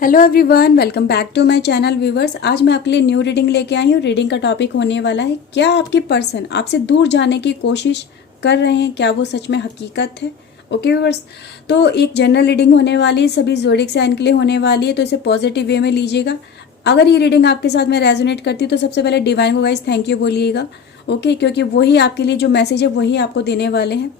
Hello everyone, welcome back to my channel viewers. आज मैं आपके लिए न्यू रीडिंग लेके आई हूँ। रीडिंग का टॉपिक होने वाला है, क्या आपकी पर्सन आपसे दूर जाने की कोशिश कर रहे हैं, क्या वो सच में हकीकत है। ओके व्यूवर्स, तो एक जनरल रीडिंग होने वाली है, सभी ज़ोडिक साइन के लिए होने वाली है, तो इसे पॉजिटिव वे में लीजिएगा। अगर ये रीडिंग आपके साथ में रेजोनेट करती है तो सबसे पहले डिवाइन को गाइस थैंक यू बोलिएगा। ओके, क्योंकि वही आपके लिए जो मैसेज है वही आपको देने वाले हैं।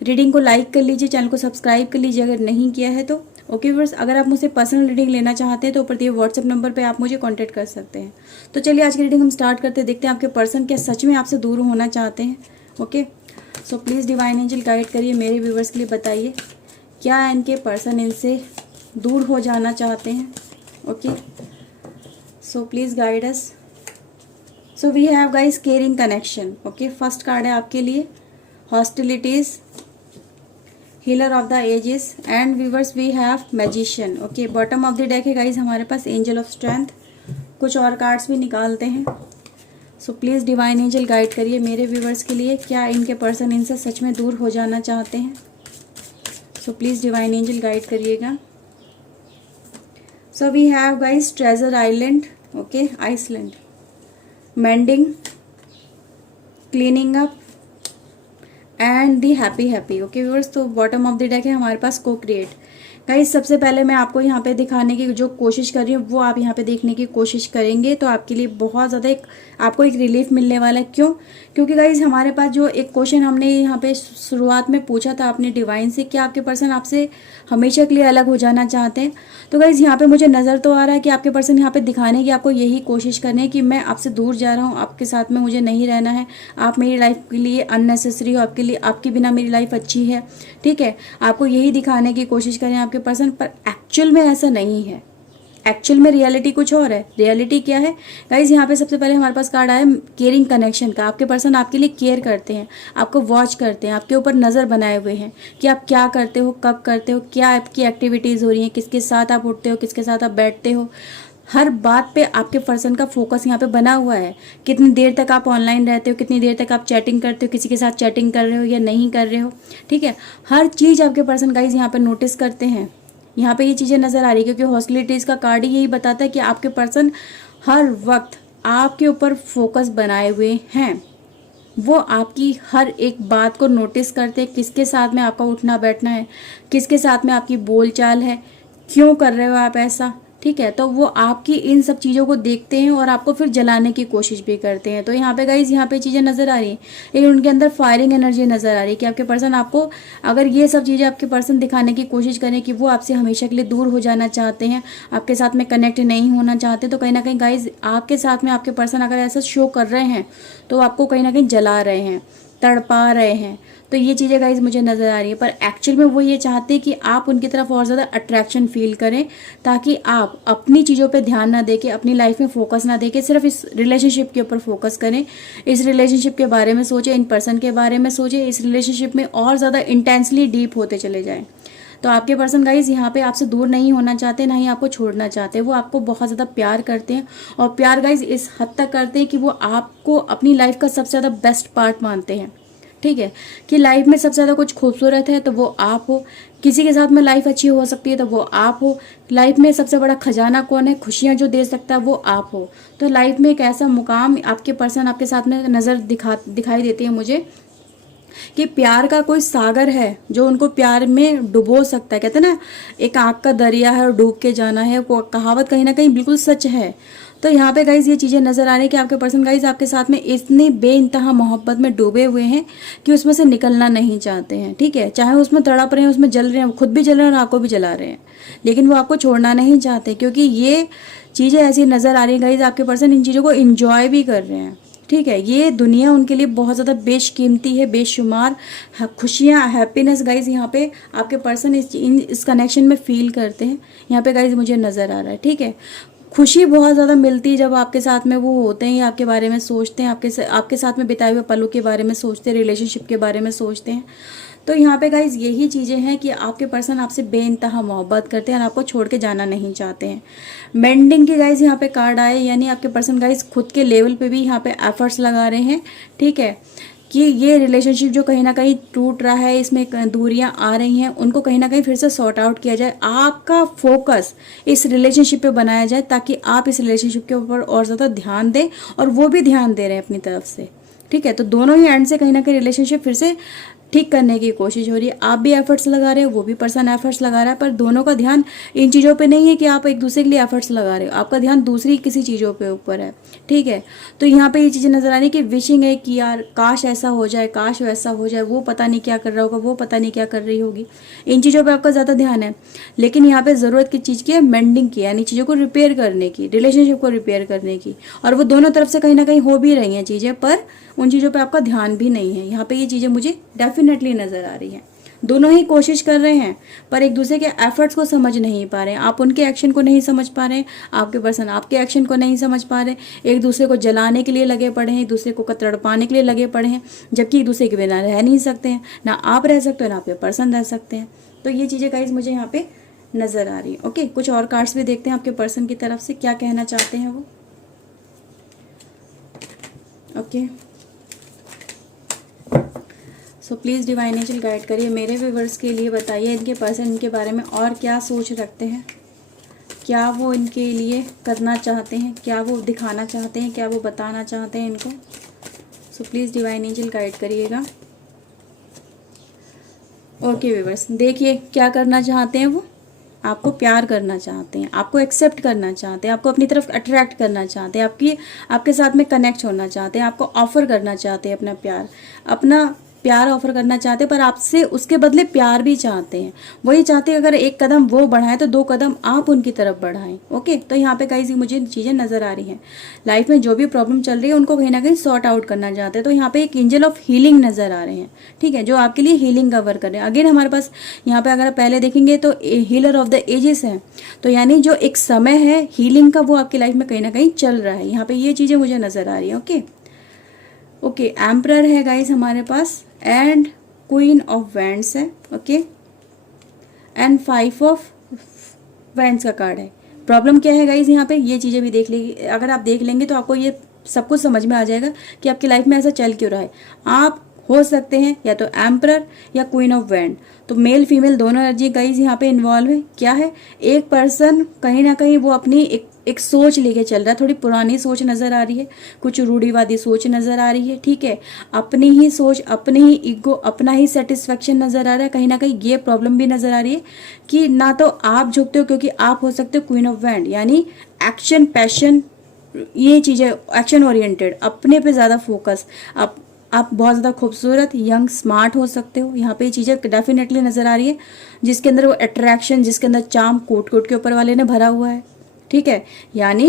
रीडिंग को लाइक कर लीजिए, चैनल को सब्सक्राइब कर लीजिए अगर नहीं किया है तो। ओके व्यूअर्स, अगर आप मुझसे पर्सनल रीडिंग लेना चाहते हैं तो ऊपर दिए व्हाट्सएप नंबर पे आप मुझे कांटेक्ट कर सकते हैं। तो चलिए आज की रीडिंग हम स्टार्ट करते हैं, देखते हैं आपके पर्सन क्या सच में आपसे दूर होना चाहते हैं। Okay, so please divine angel guide करिए, मेरे व्यूवर्स के लिए बताइए क्या इनके पर्सन इनसे दूर हो जाना चाहते हैं। Okay, so please guide us. So we have guys caring connection. Okay, first card है आपके लिए hostilities, healer of the ages and viewers we have magician. Okay, bottom of the deck है गाइज हमारे पास एंजल ऑफ स्ट्रेंथ। कुछ और cards भी निकालते हैं। So please divine angel guide करिए मेरे व्यूवर्स के लिए, क्या इनके पर्सन इनसे सच में दूर हो जाना चाहते हैं। So please divine angel guide करिएगा। So we have guys treasure island, okay iceland, mending, cleaning up and the happy. Okay viewers, तो बॉटम ऑफ द डेक है हमारे पास को क्रिएट। गाइस सबसे पहले मैं आपको यहाँ पे दिखाने की जो कोशिश कर रही हूँ वो आप यहाँ पे देखने की कोशिश करेंगे तो आपके लिए बहुत ज़्यादा आपको एक रिलीफ मिलने वाला है। क्यों? क्योंकि गाइस हमारे पास जो एक क्वेश्चन हमने यहाँ पे शुरुआत में पूछा था अपने डिवाइन से, क्या आपके पर्सन आपसे हमेशा के लिए अलग हो जाना चाहते हैं। तो गाइज यहाँ पे मुझे नज़र तो आ रहा है कि आपके पर्सन यहाँ पे दिखाने की आपको यही कोशिश करनी है कि मैं आपसे दूर जा रहा हूँ, आपके साथ में मुझे नहीं रहना है, आप मेरी लाइफ के लिए अननेसेसरी हो, आपके लिए आपके बिना मेरी लाइफ अच्छी है। ठीक है, आपको यही दिखाने की कोशिश करें आपके पर्सन, पर एक्चुअल में ऐसा नहीं है। एक्चुअल में रियलिटी कुछ और है। रियलिटी क्या है गाइज, यहाँ पे सबसे पहले हमारे पास कार्ड आया केयरिंग कनेक्शन का। आपके पर्सन आपके लिए केयर करते हैं, आपको वॉच करते हैं, आपके ऊपर नज़र बनाए हुए हैं कि आप क्या करते हो, कब करते हो, क्या आपकी एक्टिविटीज़ हो रही हैं, किसके साथ आप उठते हो, किसके साथ आप बैठते हो। हर बात पे आपके पर्सन का फोकस यहाँ पे बना हुआ है। कितनी देर तक आप ऑनलाइन रहते हो, कितनी देर तक आप चैटिंग करते हो, किसी के साथ चैटिंग कर रहे हो या नहीं कर रहे हो। ठीक है, हर चीज़ आपके पर्सन गाइज यहाँ पे नोटिस करते हैं। यहाँ पे ये चीज़ें नज़र आ रही है क्योंकि हॉस्टिलिटीज़ का कार्ड ही यही बताता है कि आपके पर्सन हर वक्त आपके ऊपर फोकस बनाए हुए हैं। वो आपकी हर एक बात को नोटिस करते हैं, किसके साथ में आपका उठना बैठना है, किसके साथ में आपकी बोलचाल है, क्यों कर रहे हो आप ऐसा। ठीक है, तो वो आपकी इन सब चीज़ों को देखते हैं और आपको फिर जलाने की कोशिश भी करते हैं। तो यहाँ पे गाइज यहाँ पे चीज़ें नज़र आ रही हैं, लेकिन उनके अंदर फायरिंग एनर्जी नज़र आ रही है कि आपके पर्सन आपको, अगर ये सब चीज़ें आपके पर्सन दिखाने की कोशिश करें कि वो आपसे हमेशा के लिए दूर हो जाना चाहते हैं, आपके साथ में कनेक्ट नहीं होना चाहते, तो कहीं ना कहीं गाइज आपके साथ में आपके पर्सन अगर ऐसा शो कर रहे हैं तो आपको कहीं ना कहीं जला रहे हैं, तड़पा रहे हैं। तो ये चीज़ें गाइज मुझे नज़र आ रही है, पर एक्चुअल में वो ये चाहते हैं कि आप उनकी तरफ और ज़्यादा अट्रैक्शन फील करें, ताकि आप अपनी चीज़ों पे ध्यान ना देके, अपनी लाइफ में फोकस ना देके सिर्फ इस रिलेशनशिप के ऊपर फोकस करें। इस रिलेशनशिप के बारे में सोचें, इन पर्सन के बारे में सोचें, इस रिलेशनशिप में और ज़्यादा इंटेंसली डीप होते चले जाएँ। तो आपके पर्सन गाइज यहाँ पे आपसे दूर नहीं होना चाहते, ना ही आपको छोड़ना चाहते। वो आपको बहुत ज़्यादा प्यार करते हैं और प्यार गाइज इस हद तक करते हैं कि वो आपको अपनी लाइफ का सबसे ज़्यादा बेस्ट पार्ट मानते हैं। ठीक है, कि लाइफ में सबसे ज़्यादा कुछ खूबसूरत है तो वो आप हो, किसी के साथ में लाइफ अच्छी हो सकती है तो वो आप हो। लाइफ में सबसे बड़ा खजाना कौन है, खुशियाँ जो दे सकता है वो आप हो। तो लाइफ में एक ऐसा मुकाम आपके पर्सन आपके साथ में नज़र दिखाई देती है मुझे कि प्यार का कोई सागर है जो उनको प्यार में डुबो सकता है। कहते हैं ना, एक आग का दरिया है और डूब के जाना है, वो कहावत कहीं ना कहीं बिल्कुल सच है। तो यहाँ पे गाइज ये चीज़ें नज़र आ रही है कि आपके पर्सन गाइज आपके साथ में इतनी बेइंतहा मोहब्बत में डूबे हुए हैं कि उसमें से निकलना नहीं चाहते हैं। ठीक है, चाहे उसमें तड़प रहे हैं, उसमें जल रहे हैं, खुद भी जल रहे हैं और आपको भी जला रहे हैं, लेकिन वो आपको छोड़ना नहीं चाहते, क्योंकि ये चीज़ें ऐसी नज़र आ रही है गाइज आपके पर्सन इन चीज़ों को इंजॉय भी कर रहे हैं। ठीक है, ये दुनिया उनके लिए बहुत ज़्यादा बेशकीमती है, बेशुमार खुशियाँ, हैप्पीनेस गाइज यहाँ पे आपके पर्सन इस कनेक्शन में फील करते हैं। यहाँ पे गाइज मुझे नज़र आ रहा है। ठीक है, खुशी बहुत ज़्यादा मिलती है जब आपके साथ में वो होते हैं, आपके बारे में सोचते हैं, आपके साथ में बिताए हुए पलों के बारे में सोचते हैं, रिलेशनशिप के बारे में सोचते हैं। तो यहाँ पे गाइज यही चीज़ें हैं कि आपके पर्सन आपसे बेइंतहा मोहब्बत करते हैं और आपको छोड़ के जाना नहीं चाहते हैं। मेंडिंग के गाइज यहाँ पे कार्ड आए, यानी आपके पर्सन गाइज खुद के लेवल पे भी यहाँ पे एफर्ट्स लगा रहे हैं। ठीक है, कि ये रिलेशनशिप जो कहीं ना कहीं टूट रहा है, इसमें दूरियां आ रही हैं, उनको कहीं ना कहीं फिर से सॉर्ट आउट किया जाए। आपका फोकस इस रिलेशनशिप पे बनाया जाए ताकि आप इस रिलेशनशिप के ऊपर और ज़्यादा ध्यान दें, और वो भी ध्यान दे रहे हैं अपनी तरफ से। ठीक है, तो दोनों ही एंड से कहीं ना कहीं रिलेशनशिप फिर से ठीक करने की कोशिश हो रही है। आप भी एफर्ट्स लगा रहे हो, वो भी पर्सन एफर्ट्स लगा रहा है, पर दोनों का ध्यान इन चीज़ों पे नहीं है कि आप एक दूसरे के लिए एफर्ट्स लगा रहे हो, आपका ध्यान दूसरी किसी चीज़ों पे ऊपर है। ठीक है, तो यहाँ पे ये चीज़ें नजर आ रही है कि विशिंग है कि यार काश ऐसा हो जाए, काश वैसा हो जाए, वो पता नहीं क्या कर रहा होगा, वो पता नहीं क्या कर रही होगी, इन चीज़ों पर आपका ज़्यादा ध्यान है। लेकिन यहाँ पे ज़रूरत किस चीज़ की है? मेंडिंग की, यानी चीज़ों को रिपेयर करने की, रिलेशनशिप को रिपेयर करने की, और वो दोनों तरफ से कहीं ना कहीं हो भी रही हैं चीज़ें, पर उन चीज़ों पे आपका ध्यान भी नहीं है। यहाँ पे ये चीज़ें मुझे डेफिनेटली नज़र आ रही हैं। दोनों ही कोशिश कर रहे हैं पर एक दूसरे के एफर्ट्स को समझ नहीं पा रहे हैं। आप उनके एक्शन को नहीं समझ पा रहे हैं, आपके पर्सन आपके एक्शन को नहीं समझ पा रहे, एक दूसरे को जलाने के लिए लगे पड़े हैं, एक दूसरे को तड़पाने के लिए लगे पड़े हैं, जबकि एक दूसरे के बिना रह नहीं सकते हैं। ना आप रह सकते हो, ना आपके पर्सन रह सकते हैं। तो ये चीज़ें गाइस मुझे यहाँ पे नज़र आ रही है। ओके, कुछ और कार्ड्स भी देखते हैं आपके पर्सन की तरफ से क्या कहना चाहते हैं वो। Okay, so please divine angel guide करिए मेरे व्यूवर्स के लिए। बताइए इनके पर्सन इनके बारे में और क्या सोच रखते हैं, क्या वो इनके लिए करना चाहते हैं, क्या वो दिखाना चाहते हैं, क्या वो बताना चाहते हैं इनको। सो प्लीज़ डिवाइन एंजल गाइड करिएगा। ओके व्यूवर्स, देखिए क्या करना चाहते हैं वो। आपको प्यार करना चाहते हैं, आपको एक्सेप्ट करना चाहते हैं, आपको अपनी तरफ अट्रैक्ट करना चाहते हैं, आपके साथ में कनेक्ट होना चाहते हैं, आपको ऑफर करना चाहते हैं अपना प्यार ऑफर करना चाहते हैं, पर आपसे उसके बदले प्यार भी चाहते हैं। वही चाहते हैं अगर एक कदम वो बढ़ाएं तो 2 कदम आप उनकी तरफ बढ़ाएं। ओके, तो यहाँ पे गाइस मुझे चीज़ें नज़र आ रही हैं। लाइफ में जो भी प्रॉब्लम चल रही है उनको कहीं ना कहीं सॉर्ट आउट करना चाहते हैं। तो यहाँ पे एक एंजल ऑफ हीलिंग नज़र आ रहे हैं। ठीक है, जो आपके लिए हीलिंग कवर कर रहे हैं। अगेन हमारे पास यहाँ पे अगर आप पहले देखेंगे तो हीलर ऑफ द एजेस है, तो यानी जो एक समय है हीलिंग का वो आपकी लाइफ में कहीं ना कहीं चल रहा है। यहाँ पे ये चीज़ें मुझे नज़र आ रही है। ओके, एम्परर है गाइस हमारे पास, एंड क्वीन ऑफ वैंड्स है। ओके, एंड 5 ऑफ वैंड्स का कार्ड है। प्रॉब्लम क्या है गाइस, यहाँ पे ये चीज़ें भी देख लेंगे। अगर आप देख लेंगे तो आपको ये सब कुछ समझ में आ जाएगा कि आपकी लाइफ में ऐसा चल क्यों रहा है। आप हो सकते हैं या तो एम्परर या क्वीन ऑफ वैंड, तो मेल फीमेल दोनों एनर्जी गाइस यहाँ पे इन्वॉल्व है। क्या है, एक पर्सन कहीं ना कहीं वो अपनी एक सोच लेके चल रहा है, थोड़ी पुरानी सोच नज़र आ रही है, कुछ रूढ़िवादी सोच नज़र आ रही है। ठीक है, अपनी ही सोच, अपनी ही ईगो, अपना ही सेटिस्फेक्शन नज़र आ रहा है। कहीं ना कहीं ये प्रॉब्लम भी नज़र आ रही है कि ना तो आप झुकते हो, क्योंकि आप हो सकते हो क्वीन ऑफ वैंड, यानी एक्शन, पैशन, ये चीज़ें, एक्शन ओरिएंटेड, अपने पे ज़्यादा फोकस। आप बहुत ज़्यादा खूबसूरत, यंग, स्मार्ट हो सकते हो। यहाँ पे ये चीज़ें डेफिनेटली नज़र आ रही है, जिसके अंदर वो अट्रैक्शन, जिसके अंदर चार्म कोट कोट के ऊपर वाले ने भरा हुआ है। ठीक है, यानी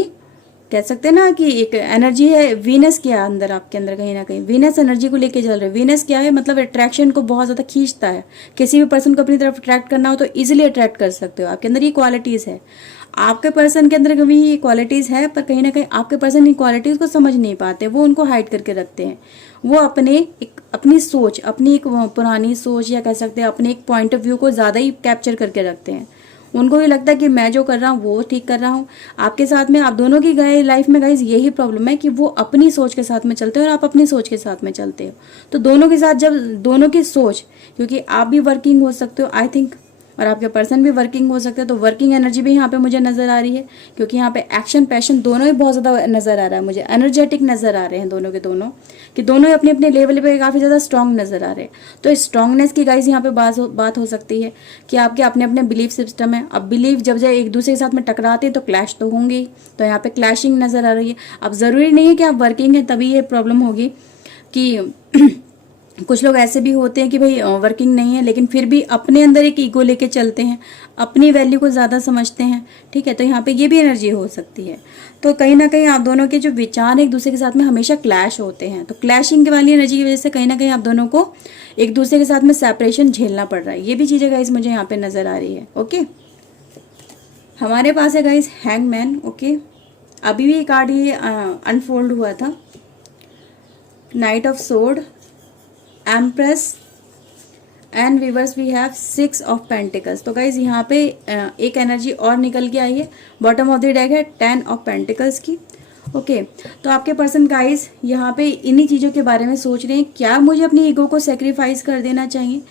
कह सकते हैं ना कि एक एनर्जी है वीनस के अंदर, आपके अंदर कहीं ना कहीं वीनस एनर्जी को लेके चल रहे हैं। वीनस क्या है, मतलब अट्रैक्शन को बहुत ज़्यादा खींचता है। किसी भी पर्सन को अपनी तरफ अट्रैक्ट करना हो तो इजीली अट्रैक्ट कर सकते हो। आपके अंदर ये क्वालिटीज़ है, आपके पर्सन के अंदर कभी ये क्वालिटीज़ है, पर कहीं ना कहीं आपके पर्सन इन क्वालिटीज़ को समझ नहीं पाते, वो उनको हाइड करके रखते हैं। वो अपनी सोच, अपनी एक पुरानी सोच, या कह सकते हैं अपने एक पॉइंट ऑफ व्यू को ज़्यादा ही कैप्चर करके रखते हैं। उनको भी लगता है कि मैं जो कर रहा हूँ वो ठीक कर रहा हूँ। आपके साथ में, आप दोनों की गए लाइफ में गाइज यही प्रॉब्लम है कि वो अपनी सोच के साथ में चलते हो और आप अपनी सोच के साथ में चलते हो। तो दोनों के साथ जब दोनों की सोच, क्योंकि आप भी वर्किंग हो सकते हो आई थिंक, और आपके पर्सन भी वर्किंग हो सकते हैं, तो वर्किंग एनर्जी भी यहाँ पे मुझे नज़र आ रही है, क्योंकि यहाँ पे एक्शन, पैशन दोनों ही बहुत ज़्यादा नज़र आ रहा है मुझे। एनर्जेटिक नज़र आ रहे हैं दोनों के दोनों, कि दोनों ही अपने अपने लेवल पे काफ़ी ज़्यादा स्ट्रांग नज़र आ रहे हैं। तो स्ट्रांगनेस की गाइज यहाँ पे बात हो सकती है कि आपके अपने अपने बिलीफ सिस्टम है। अब बिलीफ जब एक दूसरे के साथ में टकराते हैं तो क्लैश तो होंगे ही, तो यहाँ पे क्लैशिंग नज़र आ रही है। अब ज़रूरी नहीं है कि आप वर्किंग है तभी ये प्रॉब्लम होगी, कि कुछ लोग ऐसे भी होते हैं कि भाई वर्किंग नहीं है लेकिन फिर भी अपने अंदर एक ईगो लेके चलते हैं, अपनी वैल्यू को ज़्यादा समझते हैं। ठीक है, तो यहाँ पे ये भी एनर्जी हो सकती है। तो कहीं ना कहीं आप दोनों के जो विचार एक दूसरे के साथ में हमेशा क्लैश होते हैं, तो क्लैशिंग वाली एनर्जी की वजह से कहीं ना कहीं आप दोनों को एक दूसरे के साथ में सेपरेशन झेलना पड़ रहा है। ये भी चीज़ें गाइस मुझे यहाँ पे नज़र आ रही है। ओके, हमारे पास है गाइस हैंगमैन। ओके, अभी भी कार्ड ये अनफोल्ड हुआ था, knight of sword, empress, and viewers we have 6 of pentacles. तो गाइज यहाँ पे एक एनर्जी और निकल के आई है, बॉटम ऑफ द डेक है 10 ऑफ पेंटिकल्स की, ओके तो आपके पर्सन गाइस यहाँ पे इन्हीं चीज़ों के बारे में सोच रहे हैं, क्या मुझे अपनी ईगो को सेक्रीफाइस कर देना चाहिए,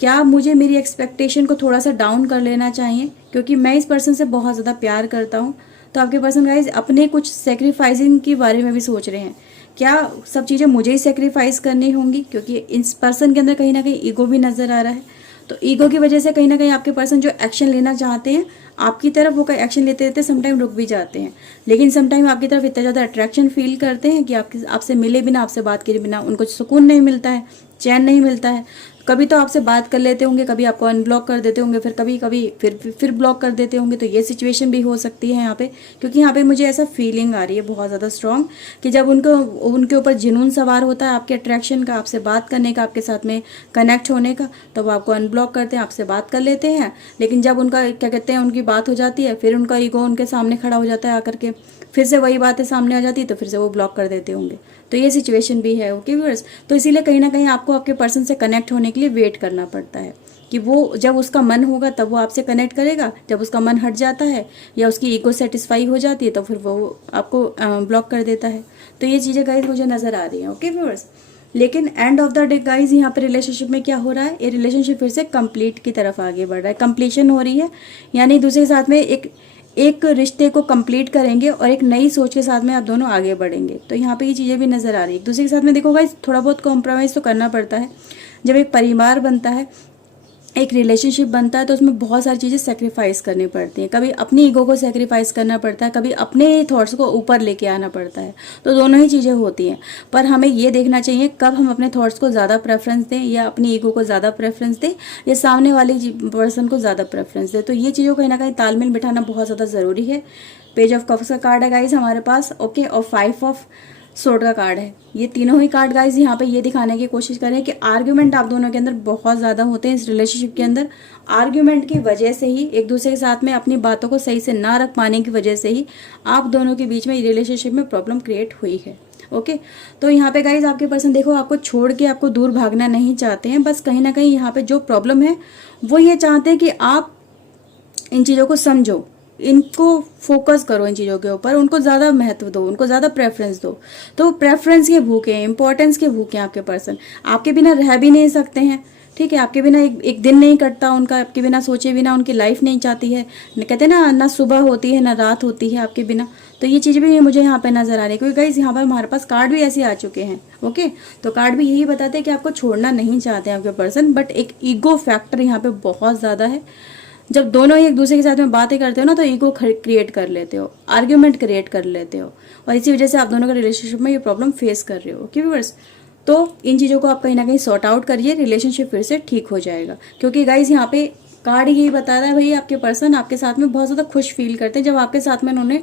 क्या मुझे मेरी एक्सपेक्टेशन को थोड़ा सा डाउन कर लेना चाहिए, क्योंकि मैं इस पर्सन से बहुत ज़्यादा प्यार करता हूँ। तो आपके पर्सन गाइस अपने कुछ सेक्रीफाइसिंग के बारे में भी सोच रहे हैं, क्या सब चीज़ें मुझे ही सेक्रीफाइस करनी होंगी, क्योंकि इस पर्सन के अंदर कहीं ना कहीं ईगो भी नज़र आ रहा है। तो ईगो की वजह से कहीं ना कहीं आपके पर्सन जो एक्शन लेना चाहते हैं आपकी तरफ, वो एक्शन लेते लेते समटाइम रुक भी जाते हैं, लेकिन समटाइम आपकी तरफ इतना ज़्यादा अट्रैक्शन फील करते हैं कि आपसे मिले बिना, आपसे बात किए बिना उनको सुकून नहीं मिलता है, चैन नहीं मिलता है। कभी तो आपसे बात कर लेते होंगे, कभी आपको अनब्लॉक कर देते होंगे, फिर कभी कभी फिर ब्लॉक कर देते होंगे। तो ये सिचुएशन भी हो सकती है यहाँ पे, क्योंकि यहाँ पे मुझे ऐसा फीलिंग आ रही है बहुत ज़्यादा स्ट्रॉन्ग कि जब उनके ऊपर जुनून सवार होता है आपके अट्रैक्शन का, आपसे बात करने का, आपके साथ में कनेक्ट होने का, तो वो आपको अनब्लॉक करते हैं, आपसे बात कर लेते हैं। लेकिन जब उनका क्या कहते हैं उनकी बात हो जाती है, फिर उनका ईगो उनके सामने खड़ा हो जाता है आकर के, फिर से वही बातें सामने आ जाती है, तो फिर से वो ब्लॉक कर देते होंगे। तो ये सिचुएशन भी है। ओके व्यूअर्स, तो इसीलिए कहीं ना कहीं आपको आपके पर्सन से कनेक्ट होने के लिए वेट करना पड़ता है कि वो जब उसका मन होगा तब वो आपसे कनेक्ट करेगा, जब उसका मन हट जाता है या उसकी ईगो सेटिस्फाई हो जाती है तो फिर वो आपको ब्लॉक कर देता है। तो ये चीज़ें गाइज मुझे नज़र आ रही हैं। ओके व्यूअर्स, लेकिन end of the day guys यहाँ पे रिलेशनशिप में क्या हो रहा है, ये रिलेशनशिप फिर से कंप्लीट की तरफ आगे बढ़ रहा है, कंप्लीशन हो रही है, यानी दूसरे के साथ में एक रिश्ते को कंप्लीट करेंगे और एक नई सोच के साथ में आप दोनों आगे बढ़ेंगे। तो यहाँ पे ये चीज़ें भी नज़र आ रही है। एक दूसरे के साथ में देखो गाइस थोड़ा बहुत कॉम्प्रोमाइज़ तो करना पड़ता है। जब एक परिवार बनता है, एक रिलेशनशिप बनता है, तो उसमें बहुत सारी चीज़ें सेक्रीफाइस करनी पड़ती हैं। कभी अपनी ईगो को सेक्रीफाइस करना पड़ता है, कभी अपने थॉट्स को ऊपर लेके आना पड़ता है। तो दोनों ही चीज़ें होती हैं, पर हमें ये देखना चाहिए कब हम अपने थॉट्स को ज़्यादा प्रेफरेंस दें या अपनी ईगो को ज़्यादा प्रेफरेंस दें या सामने वाले पर्सन को ज़्यादा प्रेफरेंस दें। तो ये चीज़ों कहीं ना कहीं तालमेल बिठाना बहुत ज़्यादा ज़रूरी है। पेज ऑफ कप्स का कार्ड है गाइज हमारे पास, ओके, और 5 ऑफ सोर्ड का कार्ड है। ये तीनों ही कार्ड गाइज यहाँ पे ये दिखाने की कोशिश करें कि आर्ग्यूमेंट आप दोनों के अंदर बहुत ज़्यादा होते हैं इस रिलेशनशिप के अंदर। आर्ग्यूमेंट की वजह से ही, एक दूसरे के साथ में अपनी बातों को सही से ना रख पाने की वजह से ही आप दोनों के बीच में रिलेशनशिप में प्रॉब्लम क्रिएट हुई है। ओके, तो यहाँ पे गाइज आपके पर्सन देखो आपको छोड़ के आपको दूर भागना नहीं चाहते हैं, बस कहीं ना कहीं यहाँ पे जो प्रॉब्लम है वो ये चाहते हैं कि आप इन चीज़ों को समझो, इनको फोकस करो, इन चीज़ों के ऊपर उनको ज़्यादा महत्व दो, उनको ज़्यादा प्रेफरेंस दो। तो प्रेफरेंस के भूखे हैं, इंपॉर्टेंस के भूखे हैं आपके पर्सन। आपके बिना रह भी नहीं सकते हैं, ठीक है, आपके बिना एक दिन नहीं कटता उनका, आपके बिना सोचे बिना उनकी लाइफ नहीं चाहती है। कहते हैं ना सुबह होती है ना रात होती है आपके बिना। तो ये चीज़ भी मुझे यहाँ पे नज़र आ रही है, क्योंकि गाइस यहाँ पर हमारे पास कार्ड भी ऐसे आ चुके हैं। ओके, तो कार्ड भी यही बताते हैं कि आपको छोड़ना नहीं चाहते हैं आपके पर्सन, बट एक ईगो फैक्टर यहाँ पे बहुत ज़्यादा है। जब दोनों ही एक दूसरे के साथ में बातें करते हो ना, तो ईगो क्रिएट कर लेते हो, आर्ग्यूमेंट क्रिएट कर लेते हो, और इसी वजह से आप दोनों का रिलेशनशिप में ये प्रॉब्लम फेस कर रहे हो। ओके व्यूअर्स, तो इन चीज़ों को आप कहीं ना कहीं सॉर्ट आउट करिए, रिलेशनशिप फिर से ठीक हो जाएगा। क्योंकि गाइज यहाँ पे कार्ड यही बता रहा है भाई आपके पर्सन आपके साथ में बहुत ज़्यादा खुश फील करते हैं जब आपके साथ में उन्होंने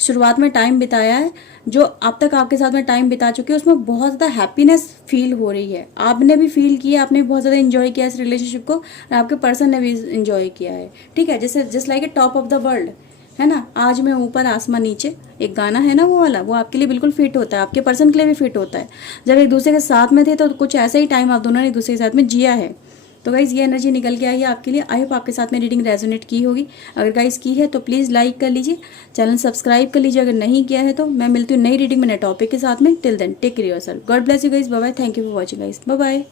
शुरुआत में टाइम बिताया है। जो अब तक आपके साथ में टाइम बिता चुके हैं उसमें बहुत ज़्यादा हैप्पीनेस फील हो रही है। आपने भी फील किया, आपने बहुत ज़्यादा इन्जॉय किया इस रिलेशनशिप को, और आपके पर्सन ने भी इन्जॉय किया है। ठीक है, जैसे just like a top of the world है ना, आज मैं ऊपर आसमान नीचे, एक गाना है ना वो वाला, वो आपके लिए बिल्कुल फिट होता है, आपके पर्सन के लिए भी फिट होता है। जब एक दूसरे के साथ में थे तो कुछ ऐसा ही टाइम आप दोनों ने एक दूसरे के साथ में जिया है। तो गाइज़ ये एनर्जी निकल के आई है आपके लिए। आई होप आपके साथ में रीडिंग रेजोनेट की होगी। अगर गाइज़ की है तो प्लीज़ लाइक कर लीजिए, चैनल सब्सक्राइब कर लीजिए अगर नहीं किया है तो। मैं मिलती हूँ नई रीडिंग में नए टॉपिक के साथ में। Till then take care yourself, God bless you guys, bye bye, thank you for watching guys, bye bye.